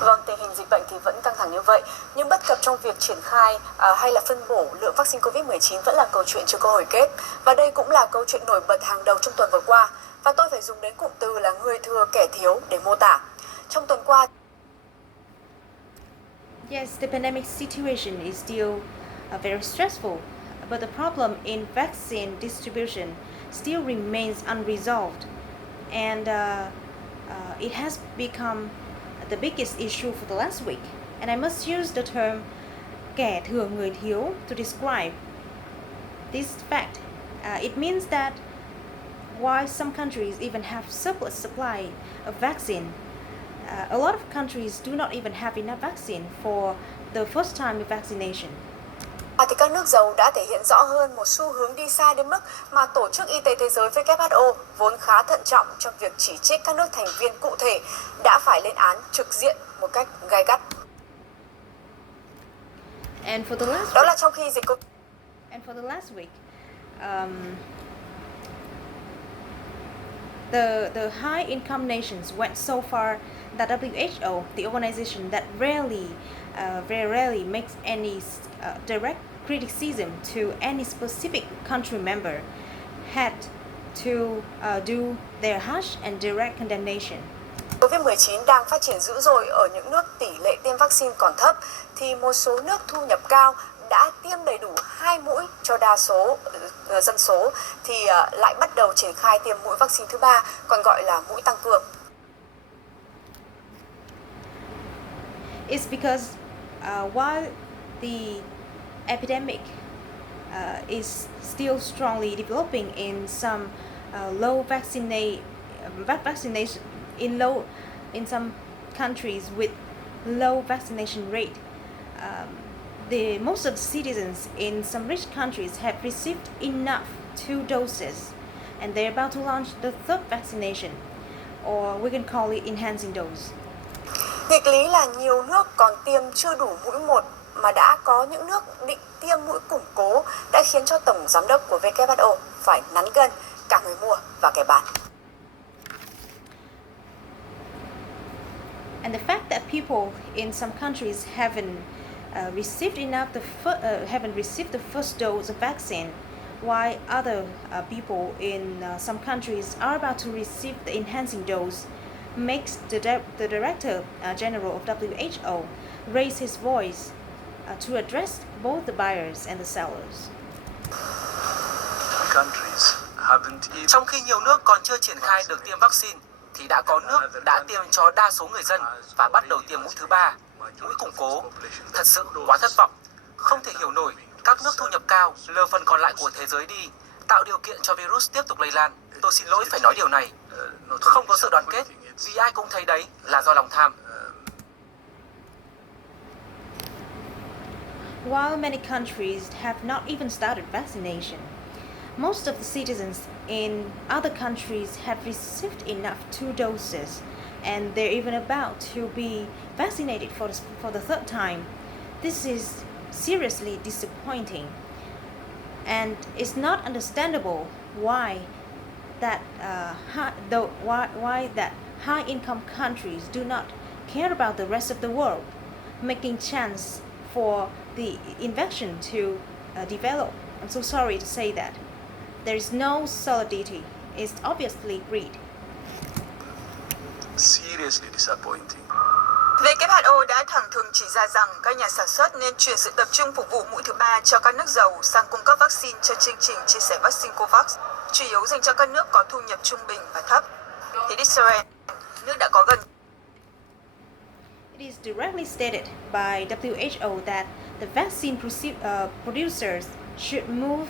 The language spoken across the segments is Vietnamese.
Vâng, tình hình dịch bệnh thì vẫn căng thẳng như vậy, nhưng bất cập trong việc triển khai hay là phân bổ lượng vaccine COVID-19 vẫn là câu chuyện chưa có hồi kết. Và đây cũng là câu chuyện nổi bật hàng đầu trong tuần vừa qua. Và tôi phải dùng đến cụm từ là người thừa kẻ thiếu để mô tả. Trong tuần qua, Yes, the pandemic situation is still very stressful, but the problem in vaccine distribution still remains unresolved, and it has become the biggest issue for the last week. And I must use the term kẻ thừa người thiếu to describe this fact. It means that while some countries even have surplus supply of vaccine, a lot of countries do not even have enough vaccine for the first time vaccination. thì các nước giàu đã thể hiện rõ hơn một xu hướng đi sai đến mức mà Tổ chức Y tế Thế giới WHO vốn khá thận trọng trong việc chỉ trích các nước thành viên cụ thể đã phải lên án trực diện một cách gay gắt. And for the last Đó là trong khi dịch COVID. And for the last week, the high income nations went so far that WHO, the organization that very rarely makes any direct criticism to any specific country member, had to do their harsh and direct condemnation. COVID-19 đang phát triển dữ dội ở những nước tỷ lệ tiêm vaccine còn thấp, thì một số nước thu nhập cao đã tiêm đầy đủ 2 mũi cho đa số dân số, thì lại bắt đầu triển khai tiêm mũi vaccine thứ 3, còn gọi là mũi tăng cường. It's because while the epidemic is still strongly developing in some vaccination in some countries with low vaccination rate, most of the citizens in some rich countries have received enough 2 doses, and they're about to launch the 3rd vaccination, or we can call it enhancing dose. Nghịch lý là nhiều nước còn tiêm chưa đủ mũi 1 mà đã có những nước định tiêm mũi củng cố, đã khiến cho Tổng Giám đốc của WHO phải nắn gân cả người mua và kẻ bán. And the fact that people in some countries haven't received the first dose of vaccine, while other people in some countries are about to receive the enhancing dose, makes the Director General of WHO raise his voice to address both the buyers and the sellers. Trong khi nhiều nước còn chưa triển khai được tiêm vaccine, thì đã có nước đã tiêm cho đa số người dân và bắt đầu tiêm mũi thứ 3, mũi củng cố. Thật sự quá thất vọng. Không thể hiểu nổi các nước thu nhập cao lừa phần còn lại của thế giới đi, tạo điều kiện cho virus tiếp tục lây lan. Tôi xin lỗi phải nói điều này. Không có sự đoàn kết, vì ai cũng thấy đấy là do lòng tham. While many countries have not even started vaccination, most of the citizens in other countries have received enough 2 doses, and they're even about to be vaccinated for the 3rd time. This is seriously disappointing, and it's not understandable why that high-income countries do not care about the rest of the world, making chance for the infection to develop. I'm so sorry to say that. There is no solidarity. It's obviously greed. Seriously disappointing. WHO đã thẳng thừng chỉ ra rằng các nhà sản xuất nên chuyển sự tập trung phục vụ mũi thứ 3 cho các nước giàu sang cung cấp vaccine cho chương trình chia sẻ vaccine COVAX, chủ yếu dành cho các nước có thu nhập trung bình và thấp. Thì Israel, nước đã có gần. It is directly stated by WHO that the vaccine producers should move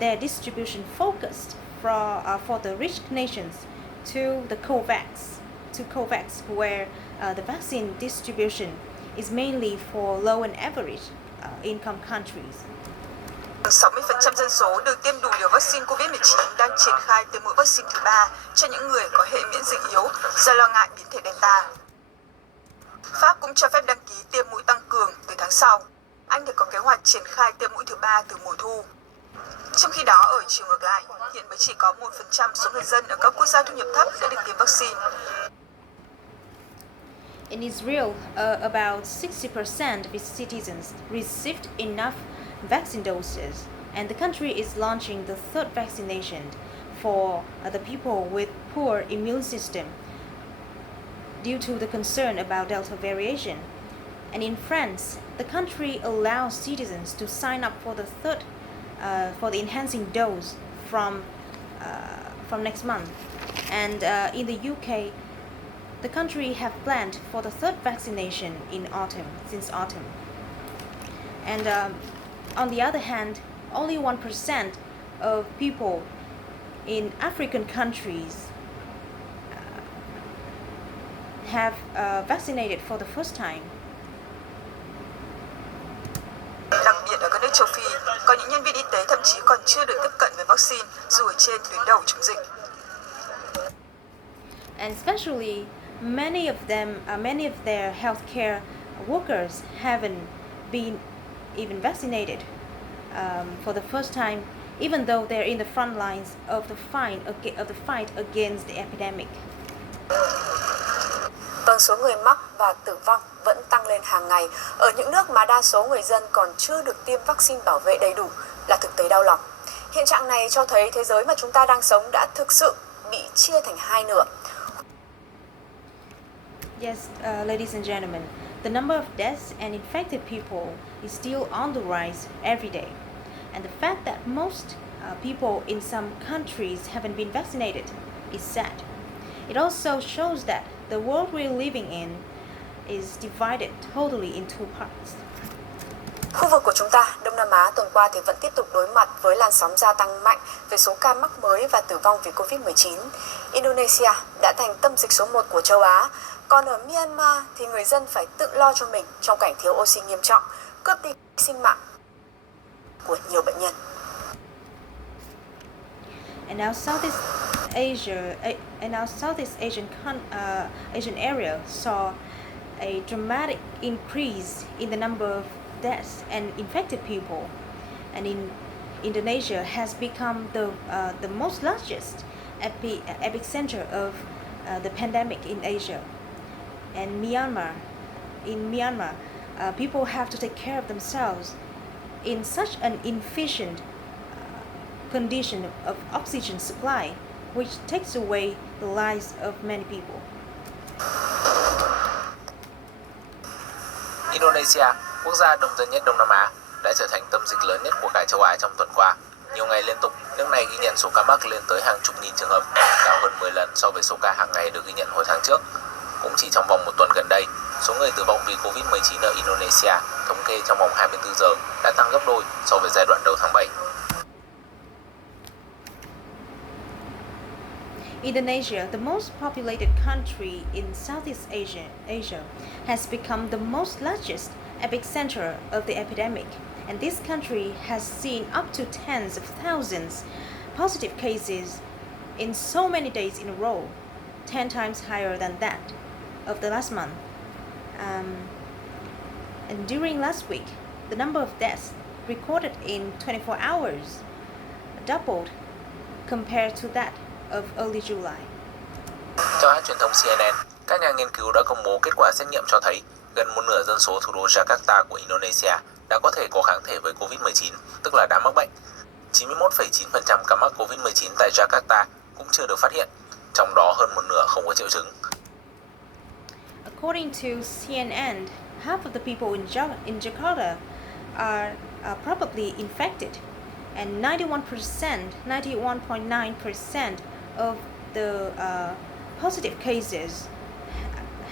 their distribution focused for the rich nations to COVAX, where the vaccine distribution is mainly for low and average income countries. 60% dân số được tiêm đủ liều vaccine COVID-19 đang triển khai tiêm mũi vaccine thứ 3 cho những người có hệ miễn dịch yếu do lo ngại biến thể Delta. Pháp cũng cho phép đăng ký tiêm mũi tăng cường từ tháng sau. Anh thì có kế hoạch triển khai tiêm mũi thứ 3 từ mùa thu. Trong khi đó, ở chiều ngược lại, hiện mới chỉ có 1% số người dân ở các quốc gia thu nhập thấp đã được tiêm vaccine. In Israel, about 60% of its citizens received enough vaccine doses, and the country is launching the third vaccination for the people with poor immune system due to the concern about Delta variation. And in France, the country allows citizens to sign up for for the enhancing dose from next month. And in the UK, the country have planned for the third vaccination since autumn. And on the other hand, only 1% of people in African countries have vaccinated for the first time. Đặc biệt ở các nước châu Phi, có những nhân viên y tế thậm chí còn chưa được tiếp cận với vaccine dù ở trên tuyến đầu chống dịch. And especially many of their healthcare workers haven't been even vaccinated for the first time, even though they're in the front lines of the fight against the epidemic. Vâng, số người mắc và tử vong vẫn tăng lên hàng ngày ở những nước mà đa số người dân còn chưa được tiêm vaccine bảo vệ đầy đủ là thực tế đau lòng. Hiện trạng này cho thấy thế giới mà chúng ta đang sống đã thực sự bị chia thành hai nửa. Yes, ladies and gentlemen, the number of deaths and infected people is still on the rise every day. And the fact that most people in some countries haven't been vaccinated is sad. It also shows that the world we're living in is divided totally in two parts. Khu vực của chúng ta, Đông Nam Á tuần qua thì vẫn tiếp tục đối mặt với làn sóng gia tăng mạnh về số ca mắc mới và tử vong vì Covid-19. Indonesia đã thành tâm dịch số 1 của châu Á, còn ở Myanmar thì người dân phải tự lo cho mình trong cảnh thiếu oxy nghiêm trọng, cướp đi sinh mạng của nhiều bệnh nhân. And now Southeast Asian area saw a dramatic increase in the number of deaths and infected people, and in Indonesia has become the most largest epicenter of the pandemic in Asia. And in Myanmar, people have to take care of themselves in such an inefficient condition of oxygen supply, which takes away the lives of many people. Indonesia, quốc gia đông dân nhất Đông Nam Á, đã trở thành tâm dịch lớn nhất của cả châu Á trong tuần qua. Nhiều ngày liên tục, nước này ghi nhận số ca mắc lên tới hàng chục nghìn trường hợp, cao hơn 10 lần so với số ca hàng ngày được ghi nhận hồi tháng trước. Cũng chỉ trong vòng một tuần gần đây, số người tử vong vì Covid-19 ở Indonesia thống kê trong vòng 24 giờ đã tăng gấp đôi so với giai đoạn đầu tháng 7. Indonesia, the most populated country in Southeast Asia, has become the most largest epicenter of the epidemic, and this country has seen up to tens of thousands positive cases in so many days in a row, 10 times higher than that of the last month. And during last week, the number of deaths recorded in 24 hours doubled compared to that of early July. Theo hãng truyền thông CNN, các nhà nghiên cứu đã công bố kết quả xét nghiệm cho thấy gần một nửa dân số thủ đô Jakarta của Indonesia đã có thể có kháng thể với Covid-19, tức là đã mắc bệnh. 91,9% ca mắc Covid-19 tại Jakarta cũng chưa được phát hiện, trong đó hơn một nửa không có triệu chứng. According to CNN, half of the people in Jakarta are probably infected, and 91.9% of the positive cases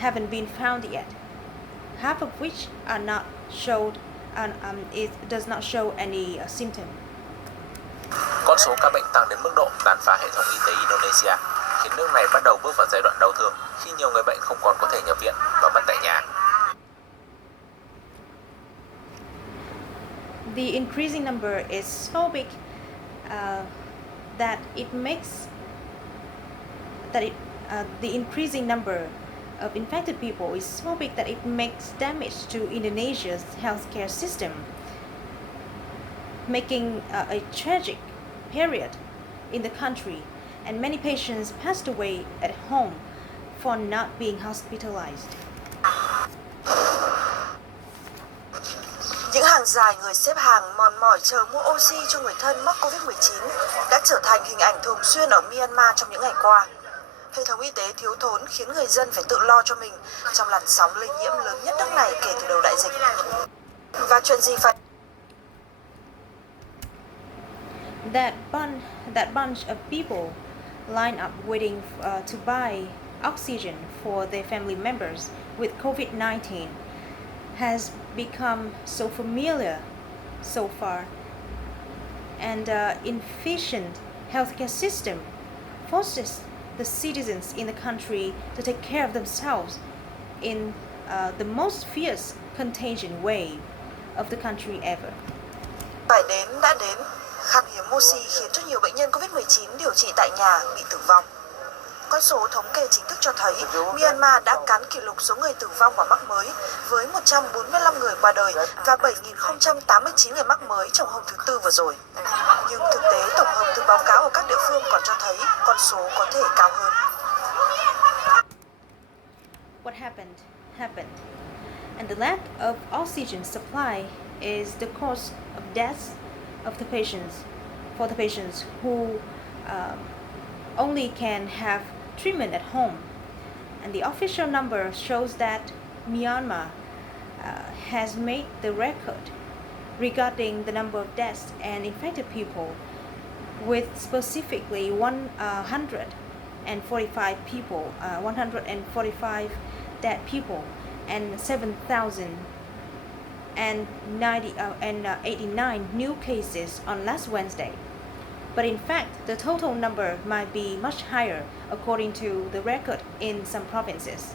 haven't been found yet, half of which are not showed and it does not show any symptom. Con số ca bệnh tăng đến mức độ tàn phá hệ thống y tế Indonesia, khiến nước này bắt đầu bước vào giai đoạn đau thương khi nhiều người bệnh không còn có thể nhập viện và mất tại nhà. The increasing number is so big that it makes the increasing number of infected people is so big that it makes damage to Indonesia's healthcare system, making a tragic period in the country, and many patients passed away at home for not being hospitalized. Những hàng dài người xếp hàng mòn mỏi chờ mua oxy cho người thân mắc Covid-19 đã trở thành hình ảnh thường xuyên ở Myanmar trong những ngày qua. Hệ thống y tế thiếu thốn khiến người dân phải tự lo cho mình trong làn sóng lây nhiễm lớn nhất nước này kể từ đầu đại dịch. Và chuyện gì phải That bunch of people line up waiting to buy oxygen for their family members with COVID-19 has become so familiar so far. And inefficient healthcare system forces the citizens in the country to take care of themselves in the most fierce contagion wave of the country ever. Phải đến đã đến, khan hiếm oxy khiến cho nhiều bệnh nhân Covid-19 điều trị tại nhà bị tử vong. Con số thống kê chính thức cho thấy Myanmar đã cán kỷ lục số người tử vong và mắc mới với 145 người qua đời và 7.089 người mắc mới trong hôm thứ Tư vừa rồi. Nhưng thực tế tổng hợp từ báo cáo ở các địa phương còn cho thấy con số có thể cao hơn. What happened. And the lack of oxygen supply is the cause of deaths of the patients, for the patients who only can have treatment at home. And the official number shows that Myanmar has made the record regarding the number of deaths and infected people, with specifically 145 people, 145 dead people, and 7,089 new cases on last Wednesday. But in fact, the total number might be much higher according to the record in some provinces.